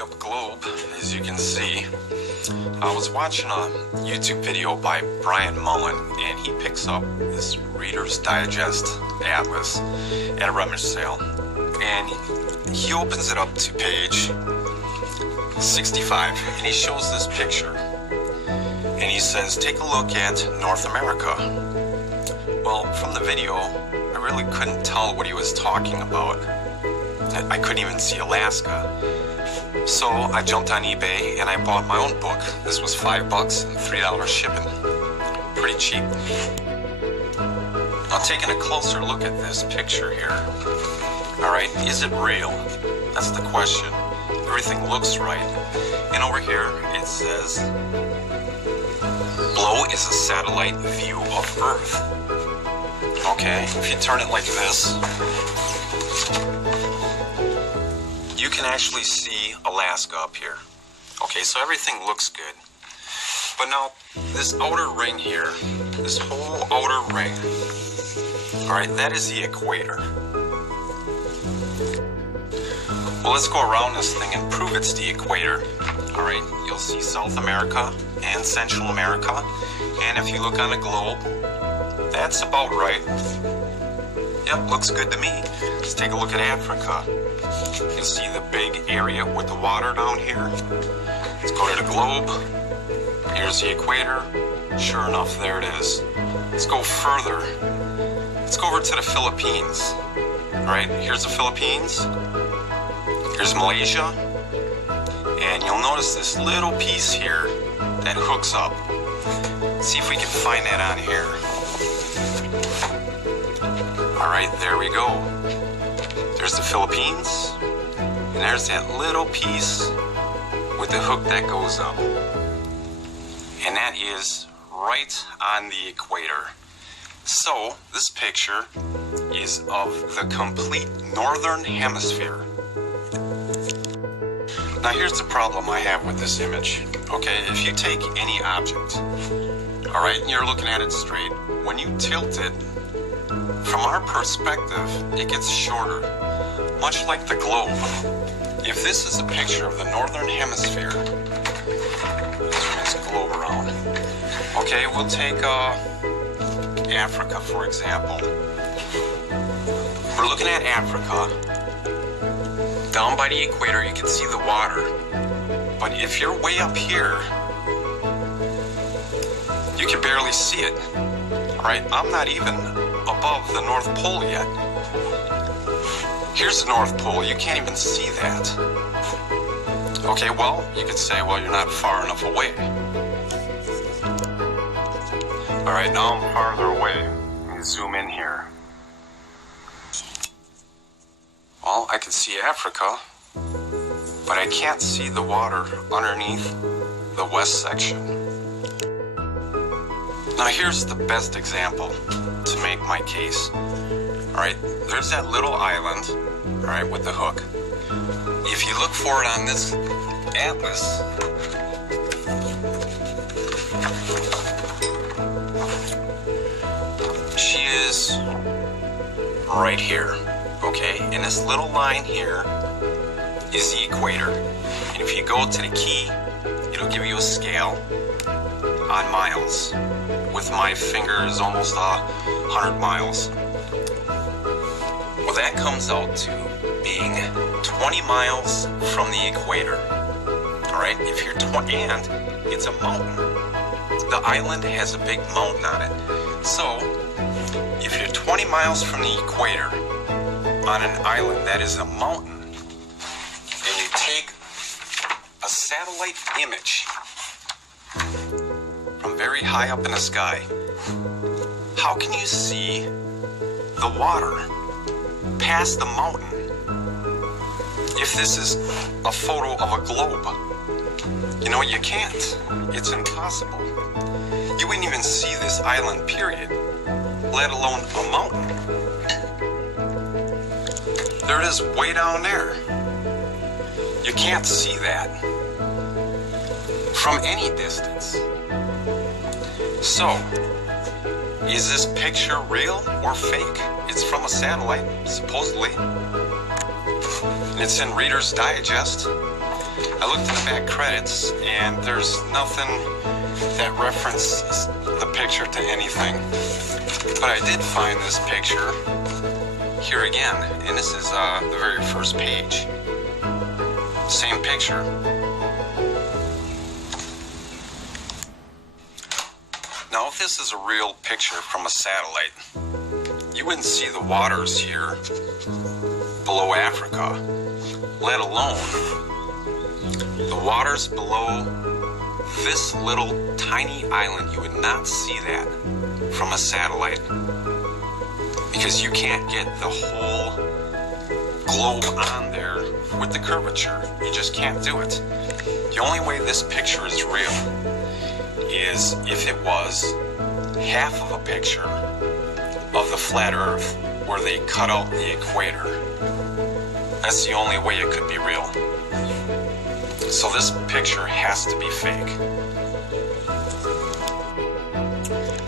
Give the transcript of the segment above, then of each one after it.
up globe, as you can see. I was watching a YouTube video by Brian Mullen, and he picks up this Reader's Digest atlas at a rummage sale, and he opens it up to page 65, and he shows this picture, and he says, take a look at North America. Well, from the video, I really couldn't tell what he was talking about. I couldn't even see Alaska. So I jumped on eBay and I bought my own book. This was $5 and $3 shipping. Pretty cheap. Now taking a closer look at this picture here. Alright, is it real? That's the question. Everything looks right. And over here it says, below is a satellite view of Earth. Okay, if you turn it like this, you can actually see Alaska up here. Okay, so everything looks good. But now, this outer ring here, this whole outer ring, alright, that is the equator. Well, let's go around this thing and prove it's the equator. Alright, you'll see South America and Central America. And if you look on the globe, that's about right. Yep, looks good to me. Let's take a look at Africa. You see the big area with the water down here. Let's go to the globe. Here's the equator. Sure enough, there it is. Let's go further. Let's go over to the Philippines. Alright, here's the Philippines. Here's Malaysia. And you'll notice this little piece here that hooks up. Let's see if we can find that on here. Alright, there we go. There's the Philippines, and there's that little piece with the hook that goes up. And that is right on the equator. So, this picture is of the complete northern hemisphere. Now here's the problem I have with this image. Okay, if you take any object, alright, and you're looking at it straight, when you tilt it, from our perspective, it gets shorter, much like the globe. If this is a picture of the northern hemisphere, let's turn this globe around. Okay, we'll take Africa, for example. We're looking at Africa. Down by the equator, you can see the water. But if you're way up here, you can barely see it. Alright, I'm not even above the North Pole yet. Here's the North Pole, you can't even see that. Okay, well, you could say, well, you're not far enough away. Alright, now I'm farther away. Let me zoom in here. Well, I can see Africa, but I can't see the water underneath the west section. Now here's the best example to make my case. Alright, there's that little island, alright, with the hook. If you look for it on this atlas, she is right here, okay? And this little line here is the equator. And if you go to the key, it'll give you a scale on miles. With my fingers, almost 100 miles. Well, that comes out to being 20 miles from the equator. Alright, if you're 20, and it's a mountain. The island has a big mountain on it. So, if you're 20 miles from the equator on an island that is a mountain, and you take a satellite image from very high up in the sky, how can you see the water past the mountain if this is a photo of a globe? You know, you can't. It's impossible. You wouldn't even see this island, period, let alone a mountain. There it is, way down there. You can't see that from any distance. So, is this picture real or fake? It's from a satellite, supposedly. And it's in Reader's Digest. I looked in the back credits, and there's nothing that references the picture to anything. But I did find this picture here again, and this is the very first page. Same picture. Now, if this is a real picture from a satellite, you wouldn't see the waters here below Africa, let alone the waters below this little tiny island. You would not see that from a satellite because you can't get the whole globe on there with the curvature. You just can't do it. The only way this picture is real is if it was half of a picture of the flat earth where they cut out the equator. That's the only way it could be real. So this picture has to be fake.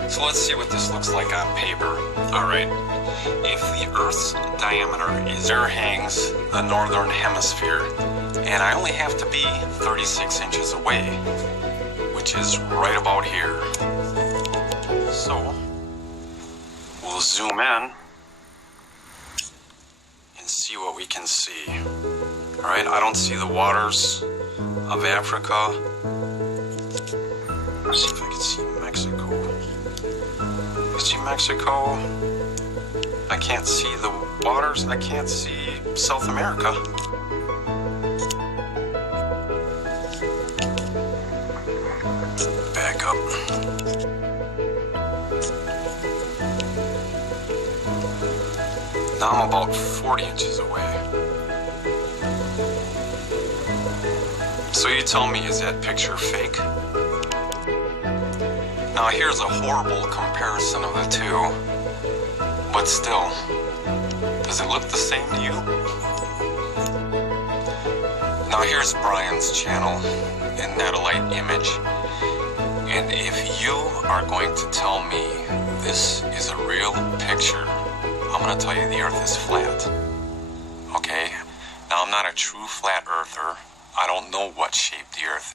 So let's see what this looks like on paper. Alright, if the Earth's diameter is, there hangs the northern hemisphere, and I only have to be 36 inches away, which is right about here. So we'll zoom in and see what we can see. Alright, I don't see the waters of Africa. Let's see if I can see Mexico. I see Mexico. I can't see the waters. I can't see South America. Back up. Now I'm about 40 inches away. So you tell me, is that picture fake? Now here's a horrible comparison of the two, but still, does it look the same to you? Now here's Brian's channel in Satellite Image, and if you are going to tell me this is a real picture, I'm going to tell you the Earth is flat. Okay? Now I'm not a true flat earther. I don't know what shape the Earth